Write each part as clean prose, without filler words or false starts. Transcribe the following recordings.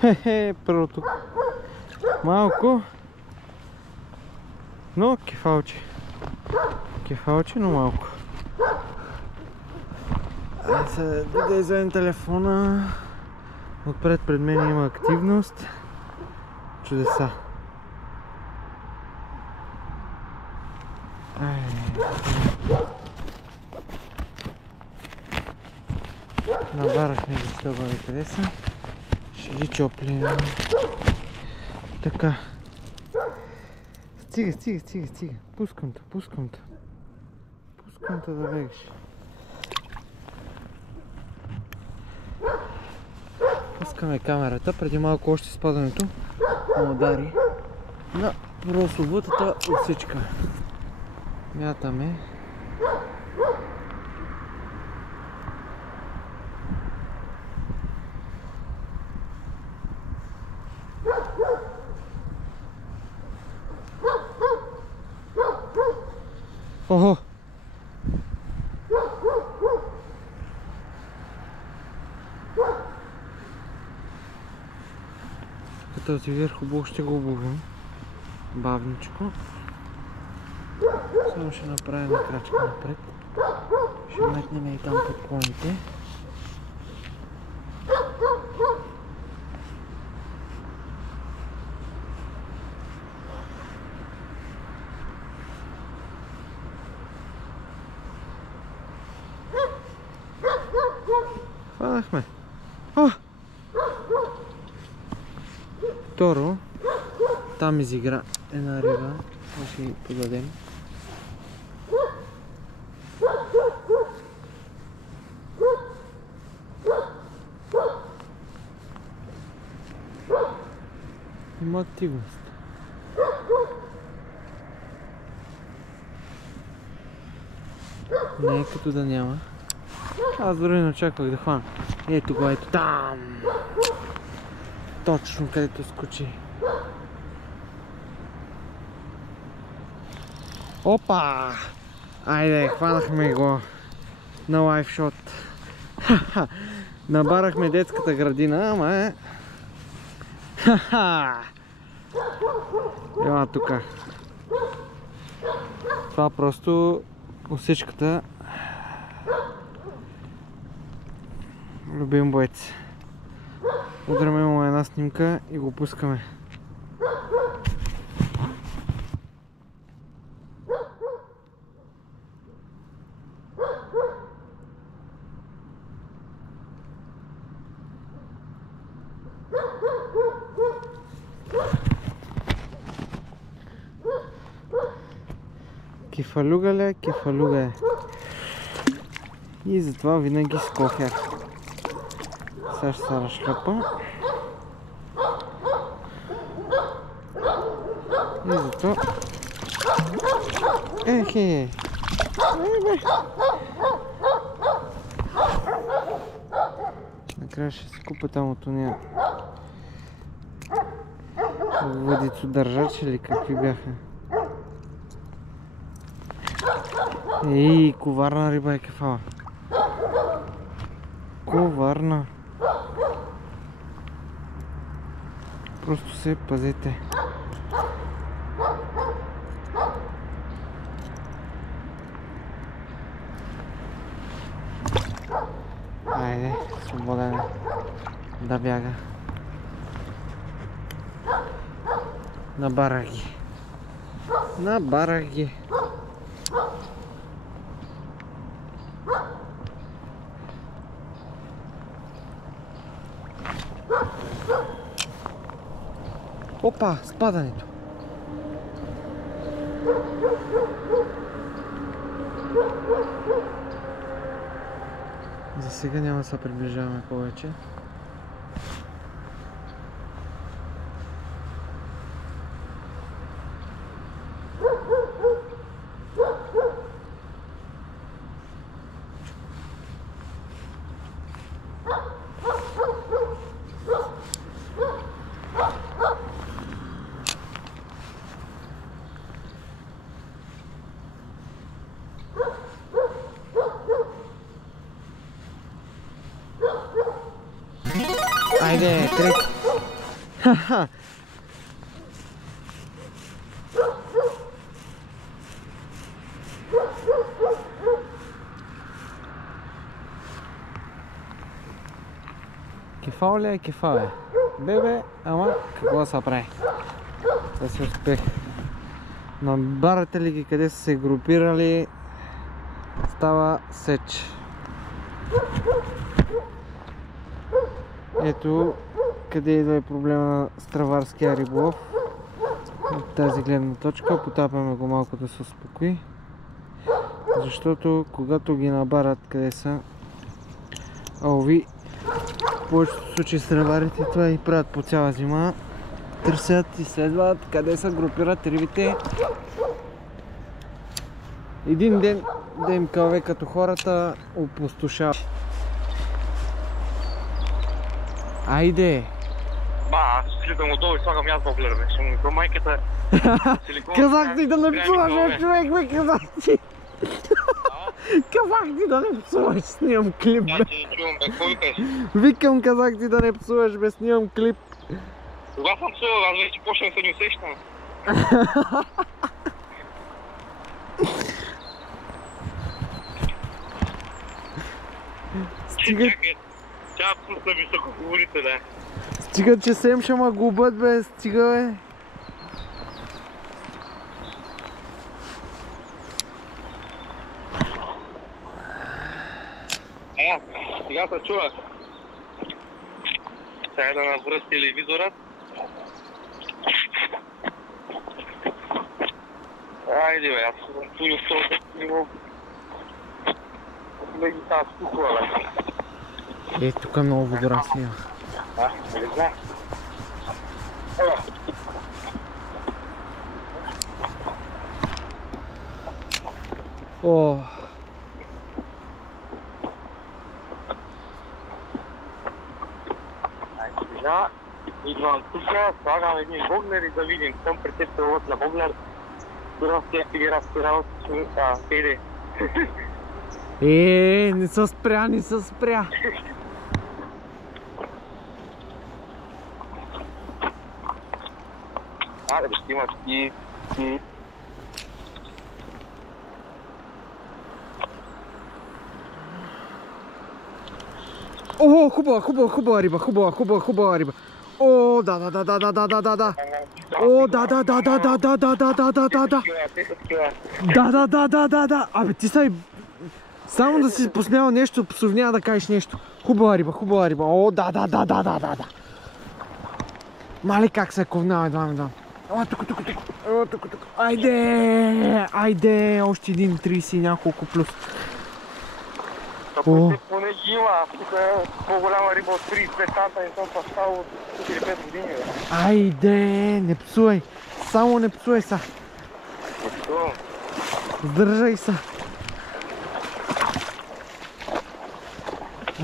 Хе-хе, първото малко, но кефалче. Кефалче, но малко. Айде се да изvedем телефона. Отпред пред мен има активност. Чудеса. Набарахме ги стълбари, къде са? Ще ги чоплим. Така. Стига. Пускам те да бегаш. Пускаме камерата. Преди малко още спадането удари на прословутата отсечка. Мятаме. Охо! Този върху блок ще го обувим бавничко. Само ще направим крачка напред. Ще метнем и там подклоните. Хванахме. Второ, там изигра една риба, ще ги подадем. Има активност. Не е като да няма. Аз дори не очаквах да хвана. Ето го, ето там! Точно където скочи. Опа! Айде, хванахме го на лайфшот. Набарахме детската градина, ама е... Ела тука. Това просто усечката. Любим боец. Удряме му една снимка и го пускаме. Кефалюга ли? Кефалюга е. И затова винаги с кофер. Сега ще се разшляпа. И зато... Ехе! Накрая ще се купа там от уния водицо държачи или какви бяха. Ей, коварна риба е кефала. Коварна. Просто се пазете. Айде, свободен е да бяга. Набарах ги. Набарах ги. Опа, спадането. За сега няма да се приближаваме повече. Айде, трети. Кефал ли е, кефал е? Бебе, ама какво се прави? Да се успех. Набарате ли ги къде са се групирали, става сеч. Ето къде идва и проблема с тръварския риболов. От тази гледна точка потапяме го малко да се успокои. Защото когато ги набарат къде са, в повечето случаи с тръварите това и правят по цяла зима. Търсят, изследват къде се групират рибите. Един ден ДМКВ като хората опустошава. Айде! Аз слизам отдолу и слагам аз воблер, бе. Ще му микро майката. Казах ти да не псуваш, човек, бе, казах ти! Казах ти да не псуваш, снимам клип, бе. Да, ти не чувам, бе, какво викаш? Викам, казах ти да не псуваш, бе, снимам клип. Кога съм псувал, аз вече почнах да се не усещам. Стига, Чакай, тя пусна високоговорителя. стига, че сем ще ма губят, бе, стига, бе. Сега се чува. Сега да набра телевизора. Айде, бе, аз съм тури в този ниво. Да ги тази стукла, бе. Тук е много добра снима. Не знам. О. Сега идвам тук, слагам един воблер и да видим. Съм при теб превод на воблер. Турам с тях ги разпирал с пейде. Не се спря, не се спря. Да ще имаш ти. О, хубава риба, хубава риба. О, да. О, да. Абе, ти са и... Само да си поснял нещо, псовня да кажеш нещо. Хубава риба. О, да. Мали как се ковнява, едва. О, тук. Айде, още един 30 и няколко плюс. Поне ги има, тук е по-голяма риба от 35 санта и съм пастал от 4-5 години. Айде, не псувай, само не псувай са. Сдържай се.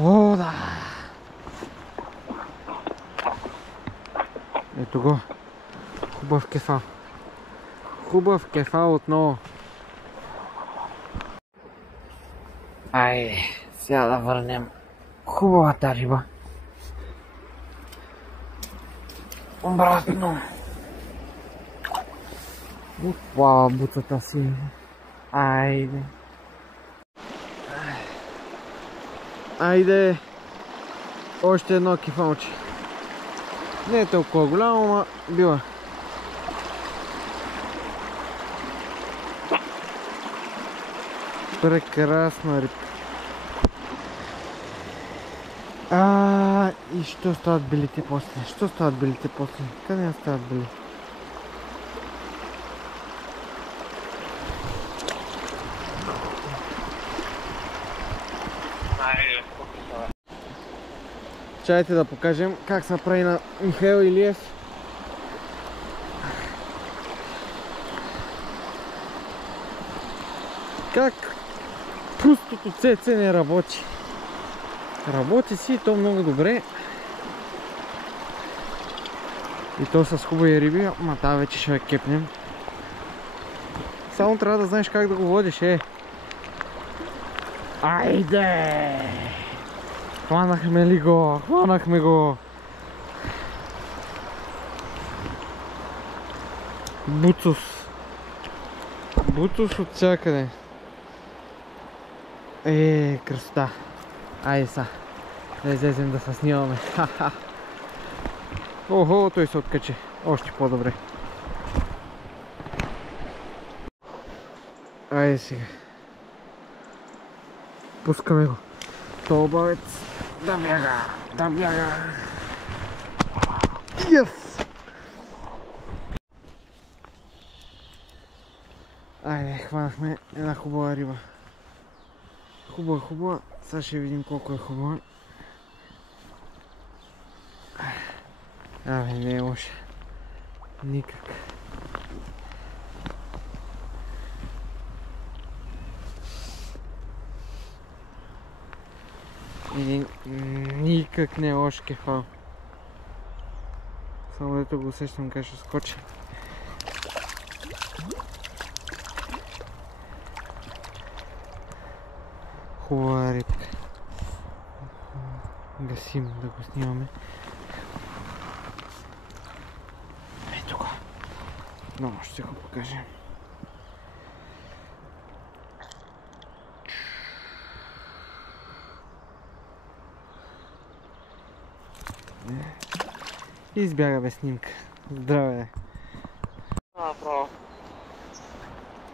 О, да. Ето го. Хубав кефал отново. Айде, сега да върнем хубавата риба. Обратно. Опа, буцата си. Айде. Айде. Още едно кефалче. Не е толкова голямо, ама бива. Прекрасна риба. И що стават белите после? Къде не стават бели? Чайте да покажем как се прави на Михаил Илиев. Как пустото ЦЦ не работи. Работи си и то много добре. И то с хубави риби, ама тази вече ще я кепнем. Само трябва да знаеш как да го водиш, Айде! Хванахме го! Буцус. Буцус от всякъде. Кръста. Айде са. Да излезем да се снимаме. Охо, той се откачи. Още по-добре. Айде сега. Пускаме го. То бавец. Да бяга. Да бяга. Yes! Айде, хванахме една хубава риба. Хубава. Сега ще видим колко е хубава. Абе, не е лоша. Никак. Никак не е лош кефал. Само дето го усещам как ще скочи. Хубава рибка. Гасим да го снимаме. Ето го. Много ще го покажем. И избяга без снимка. Здраве! Право.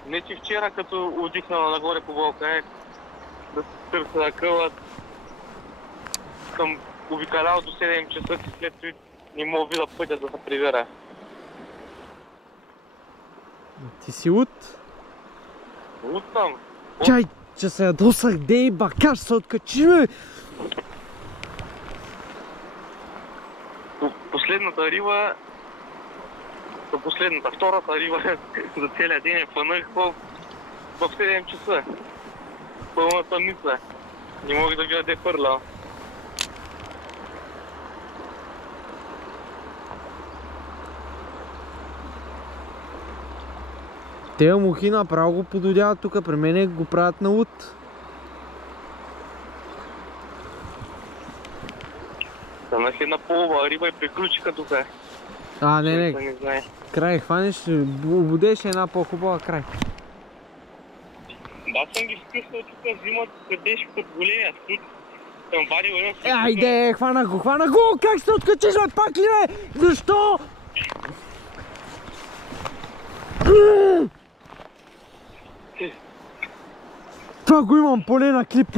Не че вчера като удихнала нагоре по Балкане да се търся на къла, съм обикалял до 7 часа и след това не мога видя пътя да се прибера. Ти си луд? Луд съм. Чай, че се ядосах, дей бакаш се откачи, бе! Последната риба, втората риба за целия ден фанах в 7 часа. Пълна тъмница. Не мога да видя де фърля. Те мухи направо го пододяват тук, при мене го правят на луд. Станах една полова риба и приключиха тук. Не. Край, хванеш, обудеш една по-хубава край. Да, съм ги спуснал тук, взимат къдеш под големия суд. Съм вадил едно суд. Айде, хвана го! Как се откачиш, бе, пак ли, бе? Защо? Това го имам поне на клип.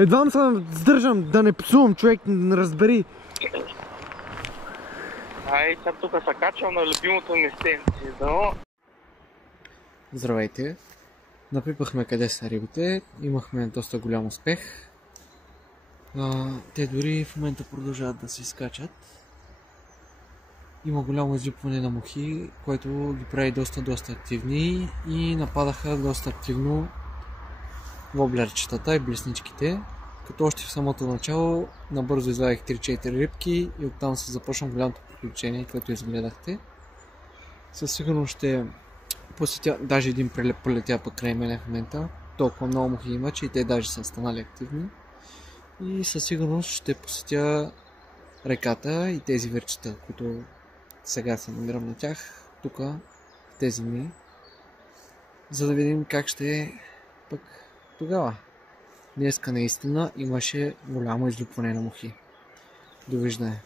Едвам се сдържам да не псувам, човек, разбери. Сега тук се качвам на любимото местенце. Здравейте! Напипахме къде са рибите, имахме доста голям успех. Те дори в момента продължават да се изкачат. Има голямо излипване на мухи, което ги прави доста активни и нападаха доста активно воблерчетата и блесничките. Като още в самото начало набързо извадих 3-4 рибки и оттам се започна голямото приключение, което изгледахте. Със сигурност ще посетя, даже един пролетя покрай мене в момента. Толкова много мухи има, че и те даже са станали активни. И със сигурност ще посетя реката и тези вирчета, които сега се намирам на тях, тук, в тези дни, за да видим как ще е пък тогава. Днеска наистина имаше голямо излюпване на мухи. Довиждане!